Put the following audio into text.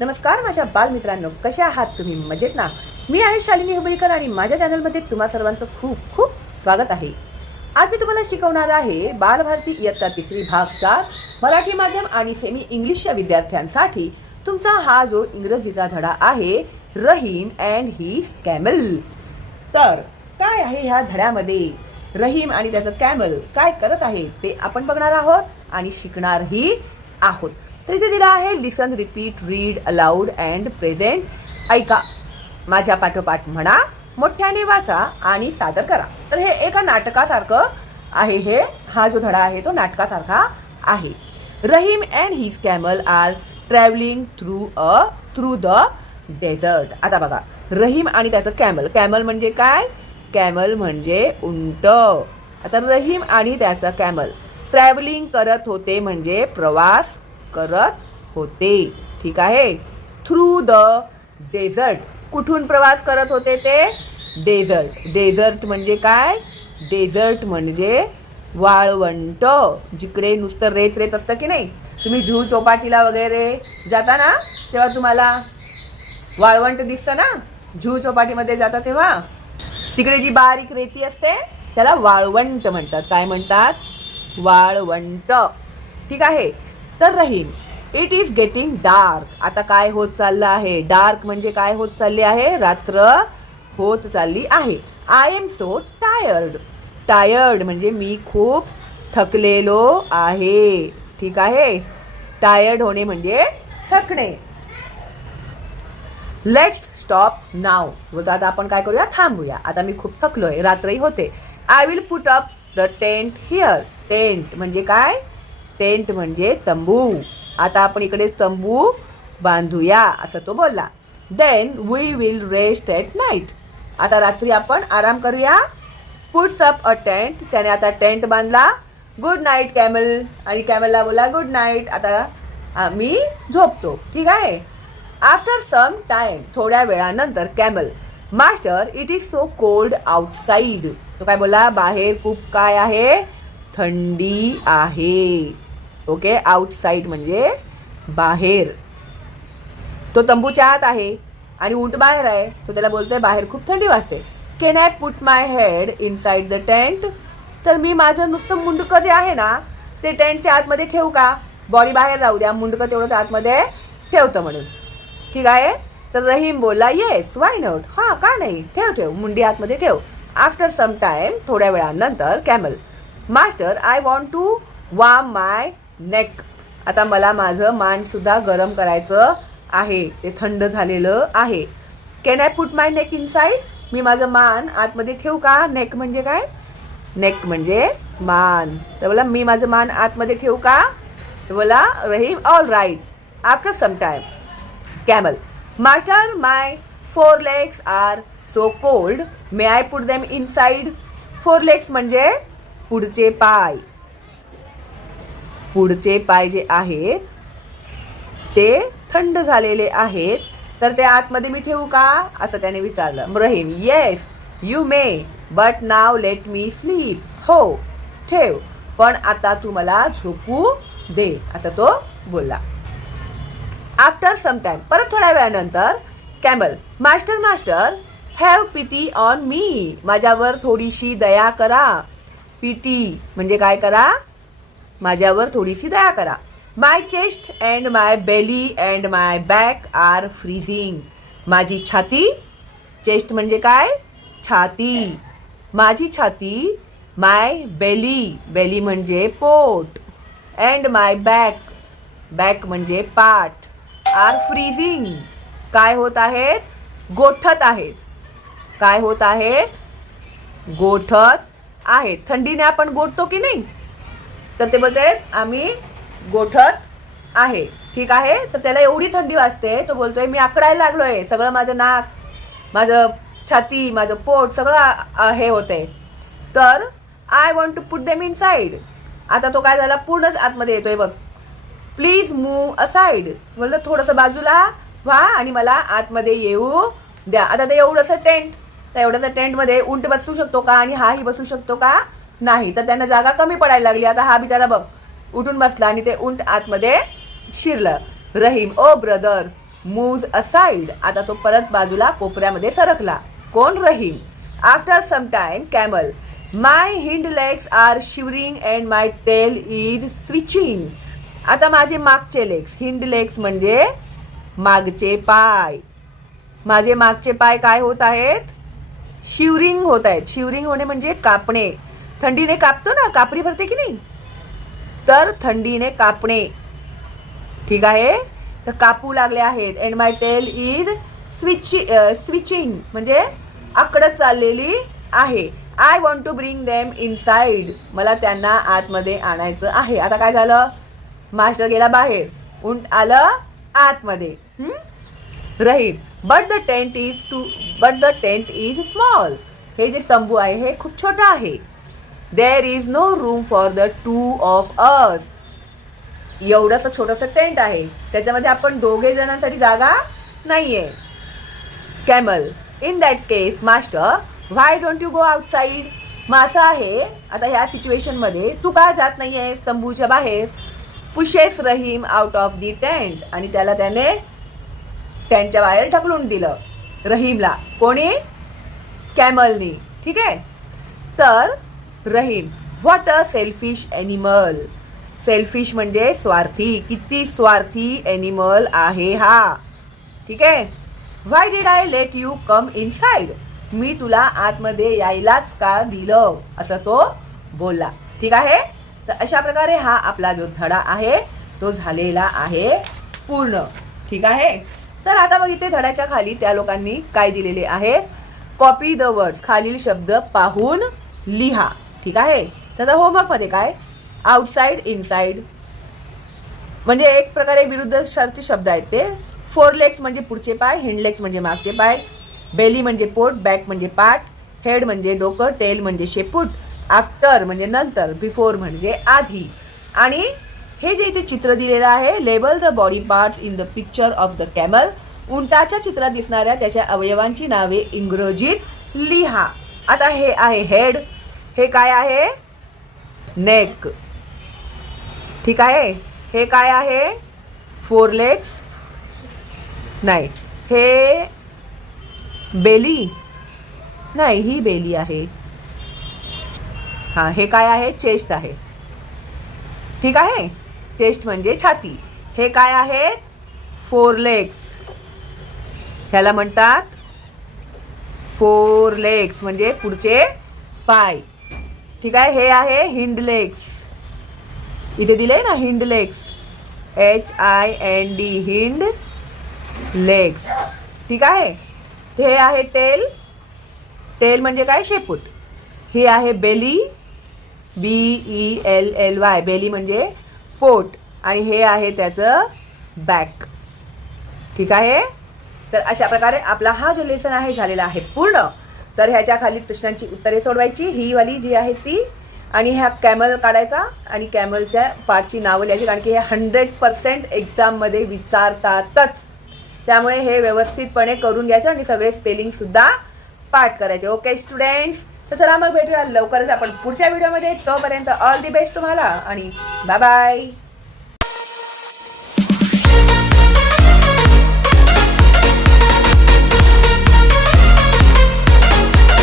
नमस्कार माझ्या बालमित्रांनो कसे आहात तुम्ही? मजेत ना? मी आहे शालिनी हुबळीकर आणि माझ्या चॅनलमध्ये तुम्हा सर्वांचं खूप खूप स्वागत आहे. आज मी तुम्हाला शिकवणार आहे बालभारती इयत्ता तिसरी भाग चार मराठी माध्यम आणि सेमी इंग्लिशच्या विद्यार्थ्यांसाठी तुमचा हा जो इंग्रजीचा धडा आहे रहीम अँड ही कॅमल तर काय आहे ह्या धड्यामध्ये? रहीम आणि त्याचं कॅमल काय करत आहे ते आपण बघणार आहोत आणि शिकणारही आहोत. तर इथे दिलं आहे. Listen repeat read aloud and present ऐका. माझ्या पाठोपाठ म्हणा मोठ्याने वाचा आणि सादर करा. तर हे एका नाटकासारखं आहे हे. हा जो धडा आहे तो नाटकासारखा आहे. Rahim and his camel are travelling through a through the desert आता बघा. रहीम आणि त्याचं कॅमल कॅमल म्हणजे काय? कॅमल म्हणजे उंट. आता रहीम आणि त्याचं कॅमल ट्रॅव्हलिंग करत होते म्हणजे प्रवास करत होते. ठीक आहे? थ्रू द डेझर्ट कुठून प्रवास करत होते ते? डेझर्ट डेझर्ट म्हणजे काय? डेझर्ट म्हणजे वाळवंट. जिकडे नुसतं रेत रेत असतं की नाही? तुम्ही झू चौपाटीला वगैरे जाता ना तेव्हा तुम्हाला वाळवंट दिसतं ना? झू चौपाटीमध्ये जाता तेव्हा. तिकडे जी बारीक रेती असते त्याला वाळवंट म्हणतात. काय म्हणतात? वाळवंट. ठीक आहे? तर Rahim it is getting dark आता काय होत चाललं आहे? डार्क म्हणजे काय होत चालली आहे? रात्र होत चालली आहे. I am so tired tired म्हणजे मी खूप थकलेलो आहे. ठीक आहे? टायर्ड होणे म्हणजे थकणे. लेट्स स्टॉप नाव आता आपण काय करूया? थांबूया. आता मी खूप थकलोय. रात्रही होते. I will put up the tent here. Tent म्हणजे काय? टेंट म्हणजे तंबू. आता आपण इकडे तंबू बांधूया असं तो बोलला. Then we will rest at night आता रात्री आपण आराम करूया. पुट्स अप अ टेंट त्याने आता टेंट बांधला. गुड नाईट कॅमल आणि कॅमलला बोला गुड नाईट आता मी झोपतो. ठीक आहे? आफ्टर सम टाईम थोड्या वेळानंतर camel master it is so cold outside तो काय बोला बाहेर खूप काय आहे? थंडी आहे. ओके? आउटसाईड म्हणजे बाहेर. तो तंबूच्या आत आहे आणि उंट बाहेर आहे. तो त्याला बोलतोय बाहेर खूप थंडी वाजते. Can I put my head inside the tent तर मी माझं नुसतं मुंडकं जे आहे ना ते टेंटच्या आतमध्ये ठेवू का? बॉडी बाहेर राहू द्या. मुंडकं तेवढंच आतमध्ये ठेवतं म्हणून. ठीक आहे? तर रहीम बोलला येस वाय नॉट हां का नाही? ठेव ठेव. मुंडी आतमध्ये ठेव. आफ्टर सम टाइम थोड्या वेळानंतर camel master I want to warm my neck आता मला माझं मानसुद्धा गरम करायचं आहे. ते थंड झालेलं आहे. Can I put my neck inside मी माझं मान आतमध्ये ठेवू का? नेक म्हणजे काय? नेक म्हणजे मान. तर बोला मी माझं मान आतमध्ये ठेवू का? तर बोला Rahim all right after some time camel master my four legs are so cold may I put them inside four legs म्हणजे पुढचे पाय. पुढचे पाय जे आहेत ते थंड झालेले आहेत तर ते आतमध्ये मी ठेवू का? असं त्याने विचारलं. Rahim yes you may but now let me sleep हो ठेव. पण आता तू मला झोपू दे असं तो बोलला. आफ्टर सम टाइम परत थोड्या वेळानंतर camel master master have pity on me माझ्यावर थोडीशी दया करा. पिटी म्हणजे काय करा? माझ्यावर थोडीशी दया करा. My chest and my belly and my back are freezing माझी छाती चेस्ट म्हणजे काय? छाती. माझी छाती माय बेली बेली म्हणजे पोट. अँड माय बॅक बॅक म्हणजे पाठ. आर फ्रीझिंग काय होत आहेत? गोठत आहेत. काय होत आहेत गोठत आहेत थंडीने आपण गोठतो की नाही? तर ते बोलते आम्ही गोठत आहे. ठीक आहे? तर त्याला एवढी थंडी वाजते. तो बोलतोय मी आकडायला आहे सगळं माझं नाक माझं छाती माझं पोट सगळं हे आ- हे होतंय तर I want to put them inside आता तो काय झाला? पूर्णच आतमध्ये येतोय बघ. प्लीज मूव असाइड म्हणलं थोडंसं बाजूला व्हा आणि मला आतमध्ये येऊ द्या. आता ते एवढंसं टेंट तर एवढंसं टेंटमध्ये उंट बसू शकतो का आणि हाही बसू शकतो का? नाही. तर त्यांना जागा कमी पडायला लागली. आता हा बिचारा बघ उठून बसला आणि ते उंट आतमध्ये शिरलं. Rahim oh brother moves aside आता तो परत बाजूला कोपऱ्यामध्ये सरकला. कोण Rahim? After some time camel my hind legs are shivering and my tail is switching आता माझे मागचे लेग्स हिंड लेग्स म्हणजे मागचे पाय. माझे मागचे पाय काय होत आहेत? शिवरिंग होत आहेत. शिवरिंग होणे म्हणजे कापणे. थंडीने कापतो ना? कापरी भरते की नाही? तर थंडीने कापणे. ठीक आहे? तर कापू लागले आहेत. And my tail is switch switching म्हणजे आकडत चाललेली आहे. I want to bring them inside मला त्यांना आतमध्ये आणायचं आहे. आता काय झालं? मास्टर गेला बाहेर. उंट आलं आतमध्ये. हं? Rahim but the tent is too but the tent is small हे जे तंबू आहे हे खूप छोटं आहे. There is no room for the two of us एवढंसं छोटंसं टेंट आहे. त्याच्यामध्ये आपण दोघे जणांसाठी जागा आहे camel in that case master why don't you go outside मग असं आहे. आता ह्या सिच्युएशनमध्ये तू का जात नाही आहेस तंबूच्या बाहेर? Pushes Rahim out of the tent आणि त्याला त्याने त्यांच्या बाहेर ढकलून दिलं. रहीमला. कोणी? कॅमलनी. ठीक आहे? तर Rahim what a selfish animal selfish म्हणजे स्वार्थी. किती स्वार्थी ॲनिमल आहे हा. ठीक आहे? Why did I let you come inside मी तुला आतमध्ये यायलाच का दिलं? असं तो बोलला. ठीक आहे? तर अशा प्रकारे हा आपला जो धडा आहे तो झालेला आहे पूर्ण. ठीक आहे? तर आता मग इथे धड्याच्या खाली त्या लोकांनी काय दिलेले आहे? कॉपी द वर्ड्स खालील शब्द पाहून लिहा. ठीक आहे? तर होमवर्कमध्ये काय? आउटसाईड इनसाईड म्हणजे एक प्रकारे विरुद्ध शर्ती शब्द आहेत ते. फोर लेग्स म्हणजे पुढचे पाय हिंड लेग्स म्हणजे मागचे पाय. बेली म्हणजे पोट बॅक म्हणजे पाठ. हेड म्हणजे डोकं टेल म्हणजे शेपूट. आफ्टर म्हणजे नंतर बिफोर म्हणजे आधी. आणि हे जे इथे चित्र दिलेलं आहे label the body parts in the picture of the camel उंटाच्या चित्रात दिसणाऱ्या त्याच्या अवयवांची नावे इंग्रजीत लिहा. आता हे आहे हेड हे काय आहे? नेक ठीक आहे? हे काय आहे? फोर लेग्स नाही. हे बेली नाही ही बेली आहे. हां हे काय आहे? चेस्ट आहे. ठीक आहे? चेस्ट म्हणजे छाती. हे काय आहेत? फोर लेग्स ह्याला म्हणतात फोर लेग्स म्हणजे पुढचे पाय. ठीक आहे? हे आहे हिंड लेग्स इथे दिले ना hind legs H I N D hind legs ठीक आहे? हे आहे टेल टेल म्हणजे काय? शेपूट. हे आहे belly B E L L Y belly म्हणजे पोट. आणि हे आहे त्याचं बॅक ठीक आहे? तर अशा प्रकारे आपला हा जो लेसन आहे झालेला आहे पूर्ण तर ह्याच्या खाली प्रश्नांची उत्तरे सोडवायची. ही वाली जी आहे ती. आणि ह्या कॅमल काढायचा आणि कॅमलच्या पार्टची नावं लिहायची कारण की हे हंड्रेड पर्सेंट एक्झाममध्ये विचारतातच. त्यामुळे हे व्यवस्थितपणे करून घ्यायचं आणि सगळे स्पेलिंगसुद्धा पाठ करायचे. ओके स्टुडंट्स तर चला मग भेटूया लवकरच आपण पुढच्या व्हिडिओमध्ये. तोपर्यंत ऑल दी बेस्ट तुम्हाला आणि बाय बाय